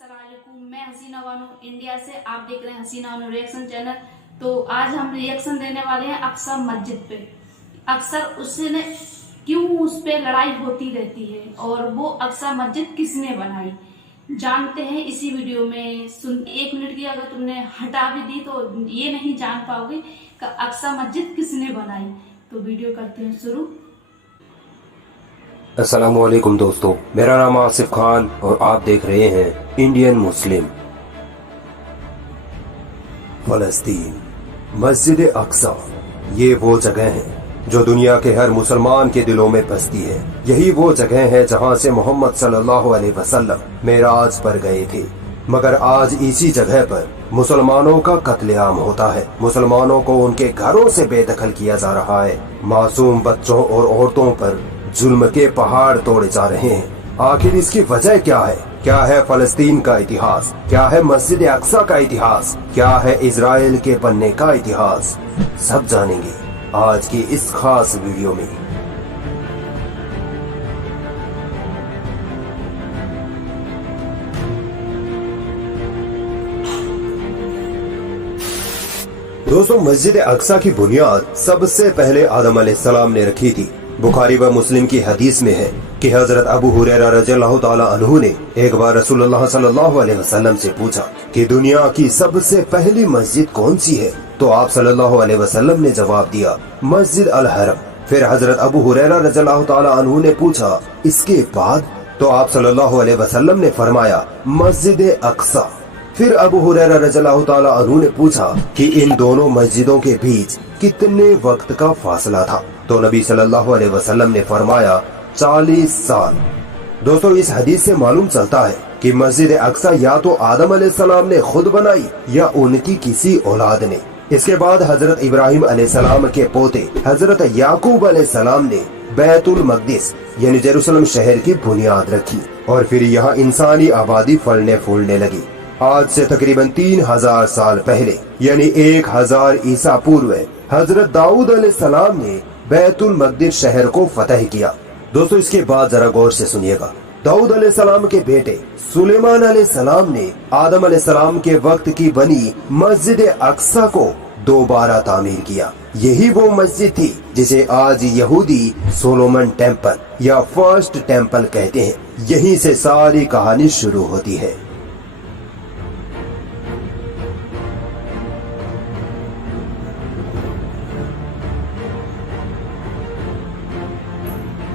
अस्सलाम वालेकुम, मैं हसीना बानो इंडिया से। आप देख रहे हैं हसीना बानो रिएक्शन चैनल। तो आज हम रिएक्शन देने वाले हैं अक्सा मस्जिद पे। अक्सर उसने क्यों उस पे लड़ाई होती रहती है और वो अक्सा मस्जिद किसने बनाई, जानते हैं इसी वीडियो में। सुन 1 मिनट की अगर तुमने हटा भी दी तो ये नहीं जान पाओगे कि अक्सा मस्जिद किसने बनाई। तो वीडियो करते हैं शुरू। अस्सलामुअलैकुम दोस्तों, मेरा नाम आसिफ खान और आप देख रहे हैं इंडियन मुस्लिम। फलस्तीन, मस्जिद अक्सा, ये वो जगह है जो दुनिया के हर मुसलमान के दिलों में बसती है। यही वो जगह है जहां से मोहम्मद सल्लल्लाहु अलैहि वसल्लम मेराज पर गए थे। मगर आज इसी जगह पर मुसलमानों का कत्लेआम होता है। मुसलमानों को उनके घरों से बेदखल किया जा रहा है। मासूम बच्चों और औरतों पर जुल्म के पहाड़ तोड़े जा रहे हैं। आखिर इसकी वजह क्या है? क्या है फलस्तीन का इतिहास? क्या है मस्जिद अक्सा का इतिहास? क्या है इजराइल के बनने का इतिहास? सब जानेंगे आज की इस खास वीडियो में। दोस्तों, मस्जिद अक्सा की बुनियाद सबसे पहले आदम अलैहिस्सलाम ने रखी थी। बुखारी व मुस्लिम की हदीस में है कि हजरत अबू हुरैरा रज़ियल्लाहु ताला अन्हु ने एक बार रसूलुल्लाह सल्लल्लाहु अलैहि वसल्लम से पूछा कि दुनिया की सबसे पहली मस्जिद कौन सी है? तो आप सल्लल्लाहु अलैहि वसल्लम ने जवाब दिया, मस्जिद अल हरम। फिर हजरत अबू हुरैरा रज़ियल्लाहु ताला अन्हु ने पूछा, इसके बाद? तो आप सल्लल्लाहु अलैहि वसल्लम ने फरमाया, मस्जिद अक्सा। फिर अबू हुरैरा रज़ियल्लाहु ताला अन्हु ने पूछा कि इन दोनों मस्जिदों के बीच कितने वक्त का फासला था? तो नबी सल्लल्लाहु अलैहि वसल्लम ने फरमाया, 40 साल। दोस्तों, इस हदीस से मालूम चलता है कि मस्जिद अक्सा या तो आदम अलैहिस्सलाम ने खुद बनाई या उनकी किसी औलाद ने। इसके बाद हजरत इब्राहिम अलैहिस्सलाम के पोते हजरत याकूब अलैहिस्सलाम ने बैतुल मक़दिस यानी जेरूसलम शहर की बुनियाद रखी और फिर यहाँ इंसानी आबादी फलने फूलने लगी। आज से तकरीबन 3000 साल पहले यानी 1000 ईसा पूर्व हजरत दाऊद अलैहिस्सलाम ने बैतुल मक़दिस शहर को फतह किया। दोस्तों, इसके बाद जरा गौर से सुनिएगा। दाऊद अलैहिस्सलाम के बेटे सुलेमान अलैहिस्सलाम ने आदम अलैहिस्सलाम के वक्त की बनी मस्जिद अक्सा को दोबारा तामीर किया। यही वो मस्जिद थी जिसे आज यहूदी सोलोमन टेम्पल या फर्स्ट टेम्पल कहते हैं। यहीं से सारी कहानी शुरू होती है।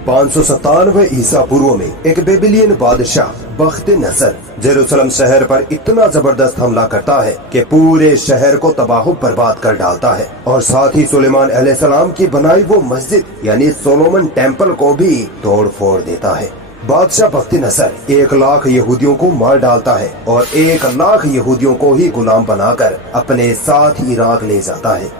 597 ईसा पूर्व में एक बेबीलियन बादशाह बख्त नसर जेरूसलम शहर पर इतना जबरदस्त हमला करता है कि पूरे शहर को तबाह बर्बाद कर डालता है और साथ ही सुलेमान अलैहिस्सलाम की बनाई वो मस्जिद यानी सोलोमन टेम्पल को भी तोड़ फोड़ देता है। बादशाह बख्त नसर 1 लाख यहूदियों को मार डालता है और 1 लाख यहूदियों को ही गुलाम बनाकर अपने साथ इराक ले जाता है।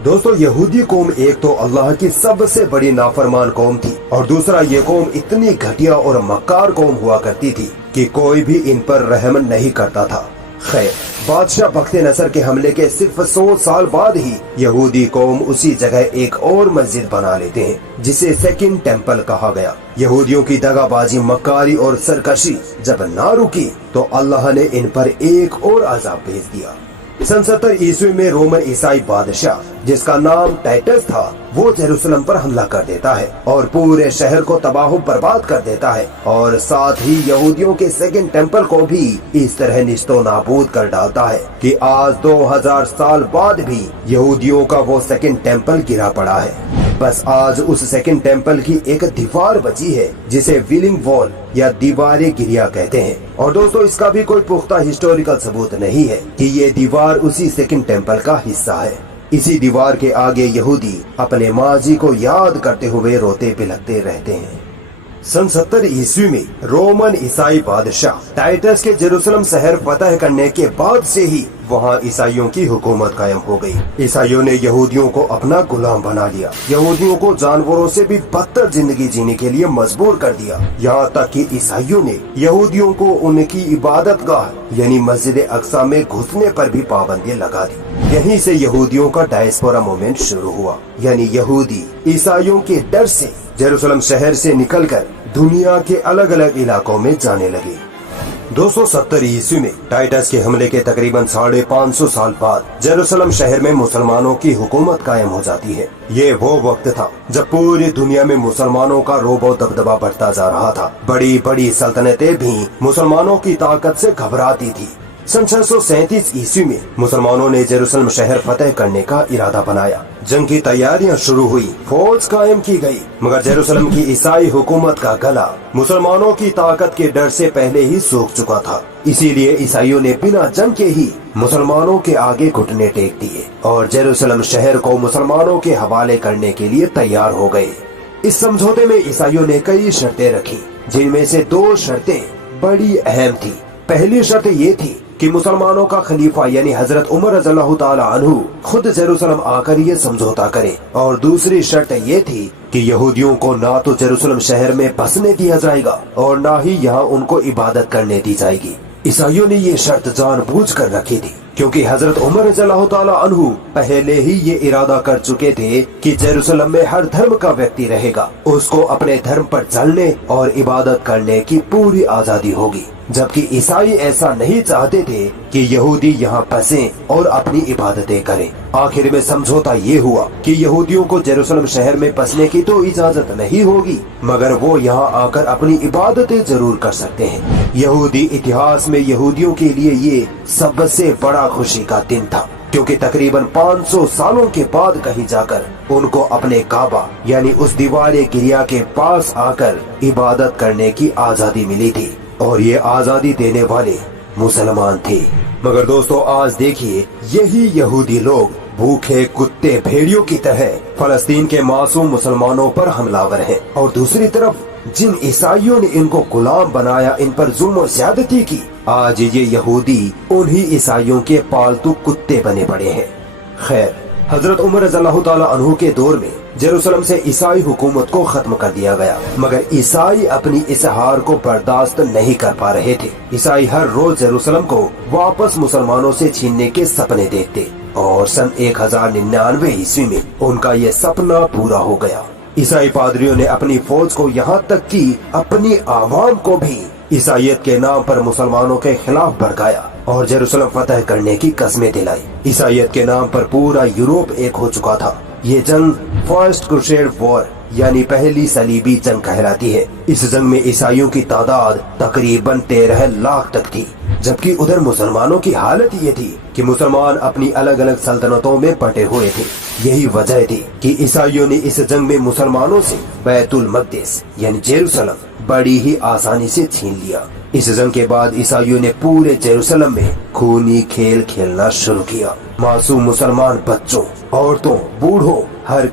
दोस्तों, यहूदी कौम एक तो अल्लाह की सबसे बड़ी नाफरमान कौम थी और दूसरा ये कौम इतनी घटिया और मक्कार कौम हुआ करती थी कि कोई भी इन पर रहम नहीं करता था। खैर, बादशाह बख्त नसर के हमले के सिर्फ 100 साल बाद ही यहूदी कौम उसी जगह एक और मस्जिद बना लेते हैं जिसे सेकंड टेम्पल कहा गया। यहूदियों की दगाबाजी, मक्कारी और सरकशी जब ना रुकी तो अल्लाह ने इन पर एक और अजाब भेज दिया। सन 70 ईस्वी में रोमन ईसाई बादशाह जिसका नाम टाइटस था वो जेरूसलम पर हमला कर देता है और पूरे शहर को तबाह बर्बाद कर देता है और साथ ही यहूदियों के सेकंड टेम्पल को भी इस तरह निस्तो नाबूद कर डालता है कि आज 2000 साल बाद भी यहूदियों का वो सेकंड टेम्पल गिरा पड़ा है। बस आज उस सेकंड टेम्पल की एक दीवार बची है जिसे विलिंग वॉल या दीवारें गिरिया कहते हैं। और दोस्तों, इसका भी कोई पुख्ता हिस्टोरिकल सबूत नहीं है कि ये दीवार उसी सेकंड टेम्पल का हिस्सा है। इसी दीवार के आगे यहूदी अपने माजी को याद करते हुए रोते बिलखते रहते हैं। सन 70 ईस्वी में रोमन ईसाई बादशाह टाइटस के जेरूसलम शहर फतह करने के बाद से ही वहाँ ईसाइयों की हुकूमत कायम हो गई। ईसाइयों ने यहूदियों को अपना गुलाम बना लिया। यहूदियों को जानवरों से भी बदतर जिंदगी जीने के लिए मजबूर कर दिया। यहाँ तक कि ईसाइयों ने यहूदियों को उनकी इबादत गाह यानी मस्जिद अक्सा में घुसने पर भी पाबंदी लगा दी। यहीं से यहूदियों का डायस्पोरा मूवमेंट शुरू हुआ, यानी यहूदी ईसाइयों के डर से जेरूसलम शहर से निकलकर दुनिया के अलग अलग इलाकों में जाने लगे। 270 ईस्वी में टाइटस के हमले के तकरीबन 550 साल बाद जेरूसलम शहर में मुसलमानों की हुकूमत कायम हो जाती है। ये वो वक्त था जब पूरी दुनिया में मुसलमानों का रोब दबदबा बढ़ता जा रहा था। बड़ी बड़ी सल्तनतें भी मुसलमानों की ताकत से घबराती थी। सन 637 ईस्वी में मुसलमानों ने जेरूसलम शहर फतेह करने का इरादा बनाया। जंग की तैयारियां शुरू हुई, फौज कायम की गई, मगर जेरूसलम की ईसाई हुकूमत का गला मुसलमानों की ताकत के डर से पहले ही सूख चुका था। इसीलिए ईसाइयों ने बिना जंग के ही मुसलमानों के आगे घुटने टेक दिए और जेरूसलम शहर को मुसलमानों के हवाले करने के लिए तैयार हो गए। इस समझौते में ईसाइयों ने कई शर्तें रखी, जिनमें से 2 शर्तें बड़ी अहम थी। पहली शर्त ये थी कि मुसलमानों का खलीफा यानी हजरत उमर रज़ियल्लाहु ताला अन्हु खुद जेरूसलम आकर ये समझौता करे, और दूसरी शर्त ये थी कि यहूदियों को ना तो जेरूसलम शहर में बसने दिया जाएगा और ना ही यहाँ उनको इबादत करने दी जाएगी। ईसाइयों ने ये शर्त जानबूझकर रखी थी क्योंकि हजरत उमर रज़ियल्लाहु ताला अन्हु पहले ही ये इरादा कर चुके थे कि जेरूसलम में हर धर्म का व्यक्ति रहेगा, उसको अपने धर्म पर चलने और इबादत करने की पूरी आजादी होगी। जबकि ईसाई ऐसा नहीं चाहते थे कि यहूदी यहाँ बसें और अपनी इबादतें करें। आखिर में समझौता ये हुआ कि यहूदियों को जेरूसलम शहर में बसने की तो इजाजत नहीं होगी, मगर वो यहाँ आकर अपनी इबादतें जरूर कर सकते हैं। यहूदी इतिहास में यहूदियों के लिए ये सबसे बड़ा खुशी का दिन था, क्योंकि तकरीबन 500 सालों के बाद कहीं जाकर उनको अपने काबा यानी उस दीवार गिरिया के पास आकर इबादत करने की आजादी मिली थी, और ये आजादी देने वाले मुसलमान थे। मगर दोस्तों, आज देखिए, यही यहूदी लोग भूखे कुत्ते भेड़ियों की तरह फलस्तीन के मासूम मुसलमानों पर हमलावर हैं, और दूसरी तरफ जिन ईसाइयों ने इनको गुलाम बनाया, इन पर जुल्म और ज्यादती की, आज ये यहूदी उन्हीं ईसाइयों के पालतू कुत्ते बने पड़े हैं। खैर, हजरत उमर रज़ियल्लाहु ताला अन्हु के दौर में जेरूसलम से ईसाई हुकूमत को खत्म कर दिया गया, मगर ईसाई अपनी इस हार को बर्दाश्त नहीं कर पा रहे थे। ईसाई हर रोज जेरूसलम को वापस मुसलमानों से छीनने के सपने देखते, और सन 1099 ईस्वी में उनका ये सपना पूरा हो गया। ईसाई पादरियों ने अपनी फौज को यहाँ तक कि अपनी आवाम को भी ईसाइयत के नाम पर मुसलमानों के खिलाफ भड़काया और जेरूसलम फतह करने की कस्में दिलाई। ईसाइयत के नाम पर पूरा यूरोप एक हो चुका था। ये जंग फर्स्ट क्रूसेड वॉर यानी पहली सलीबी जंग कहलाती है। इस जंग में ईसाइयों की तादाद तकरीबन 13 लाख तक थी, जबकि उधर मुसलमानों की हालत ये थी कि मुसलमान अपनी अलग अलग सल्तनतों में बटे हुए थे। यही वजह थी कि ईसाइयों ने इस जंग में मुसलमानों से बैतुल मक़दिस यानी जेरूसलम बड़ी ही आसानी से छीन लिया। इस जंग के बाद ईसाइयों ने पूरे जेरूसलम में खूनी खेल खेलना शुरू किया। मासूम मुसलमान बच्चों, औरतों, बूढ़ों, हर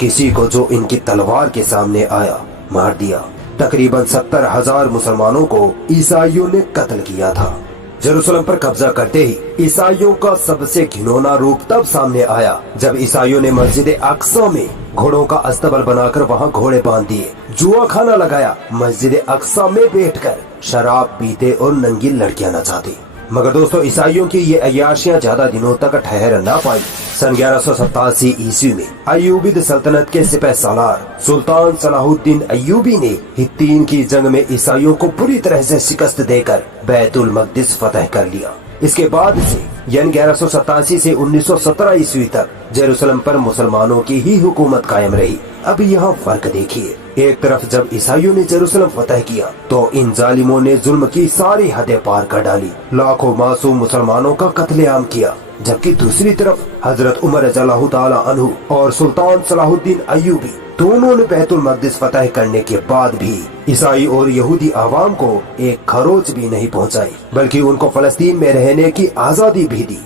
किसी को जो इनकी तलवार के सामने आया मार दिया। तकरीबन 70,000 मुसलमानों को ईसाइयों ने कत्ल किया था। जेरूसलम पर कब्जा करते ही ईसाइयों का सबसे घिनौना रूप तब सामने आया जब ईसाइयों ने मस्जिद अक्सा में घोड़ों का अस्तबल बनाकर वहां घोड़े बांध दिए, जुआ खाना लगाया, मस्जिद अक्सा में बैठकर शराब पीते और नंगी लड़कियां नचाते। मगर दोस्तों, ईसाइयों की ये अय्याशियां ज्यादा दिनों तक ठहर न पाई। सन 1187 ईस्वी में अय्यूबिद सल्तनत के सिपह सालार सुल्तान सलाहुद्दीन अय्यूबी ने हित्तीन की जंग में ईसाइयों को पूरी तरह से शिकस्त देकर बैतुल मक़दिस फतह कर लिया। इसके बाद से यानी 1187 से 1917 ईस्वी तक जेरूसलम पर मुसलमानों की ही हुकूमत कायम रही। अब यहाँ फर्क देखिए, एक तरफ जब ईसाइयों ने जेरूसलम फतह किया तो इन जालिमों ने जुल्म की सारी हदें पार कर डाली, लाखों मासूम मुसलमानों का कत्लेआम किया, जबकि दूसरी तरफ हजरत उमर रज़ियल्लाहु ताला अन्हु और सुल्तान सलाहुद्दीन अय्यूबी दोनों ने बैतुल मक़दिस फतह करने के बाद भी ईसाई और यहूदी आवाम को एक खरोच भी नहीं पहुंचाई, बल्कि उनको फलस्तीन में रहने की आजादी भी दी।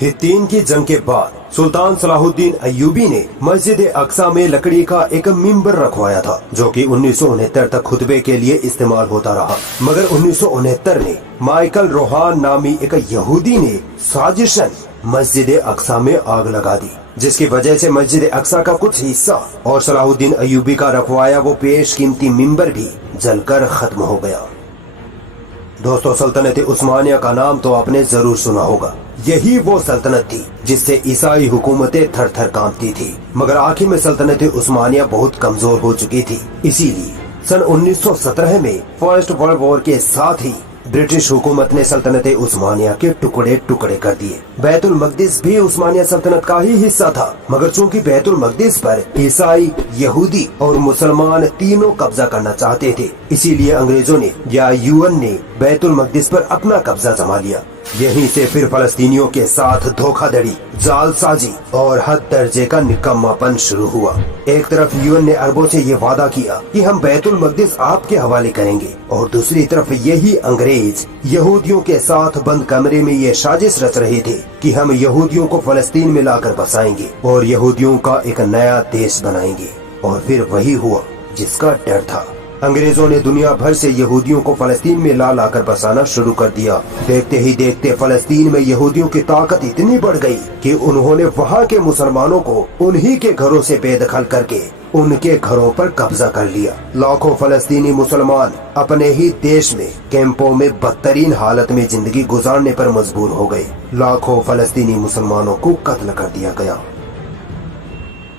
हित्तीन की जंग के बाद सुल्तान सलाहुद्दीन अय्यूबी ने मस्जिद अक्सा में लकड़ी का एक मिंबर रखवाया था, जो कि 1969 तक खुतबे के लिए इस्तेमाल होता रहा। मगर 1969 में माइकल रोहान नामी एक यहूदी ने साजिशन मस्जिद अक्सा में आग लगा दी, जिसकी वजह से मस्जिद अक्सा का कुछ हिस्सा और सलाहुद्दीन अय्यूबी का रखवाया वो बेशकीमती मिंबर भी जलकर खत्म हो गया। दोस्तों, सल्तनत उस्मानिया का नाम तो आपने जरूर सुना होगा। यही वो सल्तनत थी जिससे ईसाई हुकूमतें थर थर कांपती थी, मगर आखिर में सल्तनत उस्मानिया बहुत कमजोर हो चुकी थी। इसीलिए सन 1917 में फर्स्ट वर्ल्ड वॉर के साथ ही ब्रिटिश हुकूमत ने सल्तनत उस्मानिया के टुकड़े टुकड़े कर दिए। बैतुल मकदिस भी उस्मानिया सल्तनत का ही हिस्सा था, मगर चूंकि बैतुल मकदिस पर ईसाई, यहूदी और मुसलमान तीनों कब्जा करना चाहते थे, इसीलिए अंग्रेजों ने या यूएन ने बैतुल मकदिस पर अपना कब्जा जमा लिया। यहीं से फिर फलस्तीनियों के साथ धोखाधड़ी, जालसाजी और हद दर्जे का निकम्मापन शुरू हुआ। एक तरफ यूएन ने अरबों से ये वादा किया कि हम बैतुल मकदिस आपके हवाले करेंगे, और दूसरी तरफ यही अंग्रेज यहूदियों के साथ बंद कमरे में ये साजिश रच रहे थे कि हम यहूदियों को फलस्तीन में लाकर बसाएंगे और यहूदियों का एक नया देश बनाएंगे। और फिर वही हुआ जिसका डर था। अंग्रेजों ने दुनिया भर से यहूदियों को फलस्तीन में ला लाकर बसाना शुरू कर दिया। देखते ही देखते फलस्तीन में यहूदियों की ताकत इतनी बढ़ गई कि उन्होंने वहाँ के मुसलमानों को उन्हीं के घरों से बेदखल करके उनके घरों पर कब्जा कर लिया। लाखों फलस्तीनी मुसलमान अपने ही देश में कैंपों में बदतरीन हालत में जिंदगी गुजारने पर मजबूर हो गए। लाखों फलस्तीनी मुसलमानों को कत्ल कर दिया गया।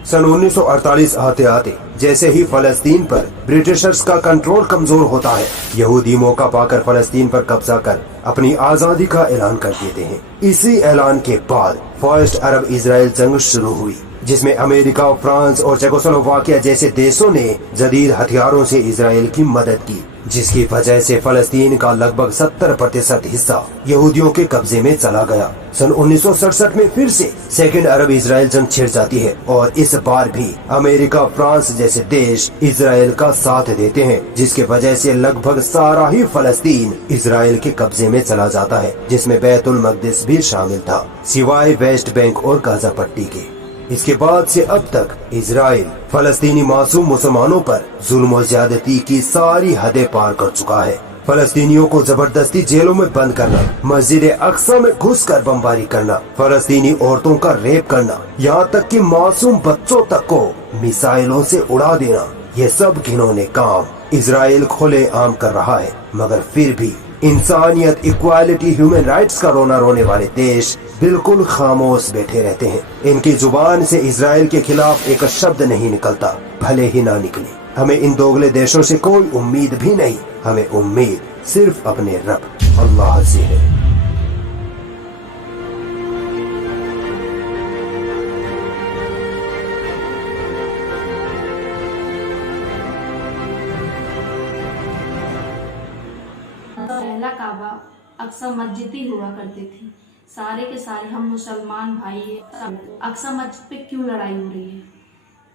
सन 1948 आते आते जैसे ही फलस्तीन पर ब्रिटिशर्स का कंट्रोल कमजोर होता है, यहूदी मौका पाकर फलस्तीन पर कब्जा कर अपनी आजादी का ऐलान कर देते हैं। इसी ऐलान के बाद फर्स्ट अरब इजराइल जंग शुरू हुई, जिसमें अमेरिका, फ्रांस और चेकोस्लोवाकिया जैसे देशों ने जदीद हथियारों से इजराइल की मदद की, जिसकी वजह से फलस्तीन का लगभग 70% हिस्सा यहूदियों के कब्जे में चला गया। सन 1967 में फिर से सेकेंड अरब इजराइल जंग छिड़ जाती है, और इस बार भी अमेरिका, फ्रांस जैसे देश इजराइल का साथ देते हैं, जिसके वजह से लगभग सारा ही फलस्तीन इजराइल के कब्जे में चला जाता है, जिसमें बैतुल मकदिस भी शामिल था, सिवाय वेस्ट बैंक और गाजा पट्टी के। इसके बाद से अब तक इजराइल फलस्तीनी मासूम मुसलमानों पर जुल्म और ज्यादती की सारी हदें पार कर चुका है। फलस्तीनियों को जबरदस्ती जेलों में बंद करना, मस्जिद अक्सा में घुसकर बमबारी करना, फलस्तीनी औरतों का रेप करना, यहाँ तक कि मासूम बच्चों तक को मिसाइलों से उड़ा देना, ये सब घिनौने काम इजराइल खुले आम कर रहा है। मगर फिर भी इंसानियत, इक्वालिटी, ह्यूमन राइट्स का रोना रोने वाले देश बिल्कुल खामोश बैठे रहते हैं। इनकी जुबान से इजराइल के खिलाफ एक शब्द नहीं निकलता, भले ही ना निकले। हमें इन दोगले देशों से कोई उम्मीद भी नहीं, हमें उम्मीद सिर्फ अपने रब अल्लाह से है। पहला काबा अक्सा मस्जिद ही हुआ करती थी। सारे के सारे हम मुसलमान भाई अक्सा मस्जिद पे क्यों लड़ाई हो रही है?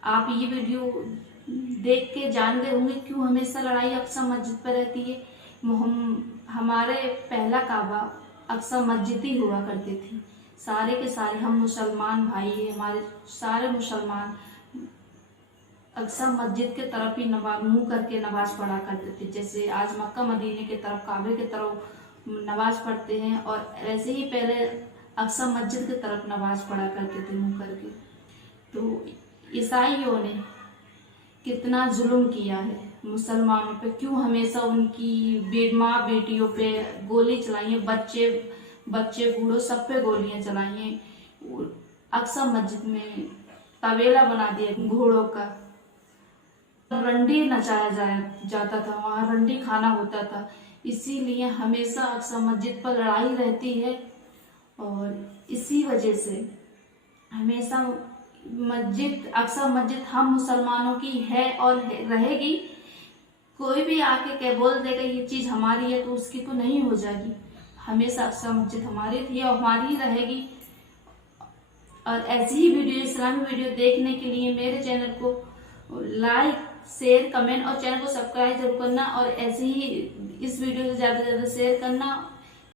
आप ये वीडियो देख के जान गए होंगे क्यों हमेशा लड़ाई अक्सा मस्जिद पे रहती है। हमारे पहला काबा अक्सा मस्जिद ही हुआ करती थी। सारे के सारे हम मुसलमान भाई है, हमारे सारे मुसलमान अक्सा मस्जिद के तरफ ही मुंह करके नमाज पढ़ा करते थे। जैसे आज मक्का मदीने के तरफ, काबे के तरफ नमाज पढ़ते हैं, और वैसे ही पहले अक्सा मस्जिद की तरफ नमाज पढ़ा करते थे मुंह करके। तो ईसाइयों ने कितना जुल्म किया है मुसलमानों पे, क्यों हमेशा उनकी माँ बेटियों पे गोली चलाई है, बच्चे बूढ़ों सब पे गोलियां चलाई हैं। अक्सा मस्जिद में तबेला बना दिया घोड़ों का, रंडी नचाया जाता था, वहाँ रंडी खाना होता था। इसीलिए हमेशा अक्सा मस्जिद पर लड़ाई रहती है, और इसी वजह से हमेशा अक्सा मस्जिद हम मुसलमानों की है और रहेगी। कोई भी आके बोल देगा ये चीज हमारी है तो उसकी तो नहीं हो जाएगी। हमेशा अक्सा मस्जिद हमारी थी और हमारी ही रहेगी। और ऐसी ही वीडियो, इस्लामी वीडियो देखने के लिए मेरे चैनल को लाइक, शेयर, कमेंट और चैनल को सब्सक्राइब जरूर करना, और ऐसे ही इस वीडियो को ज्यादा से ज्यादा शेयर करना।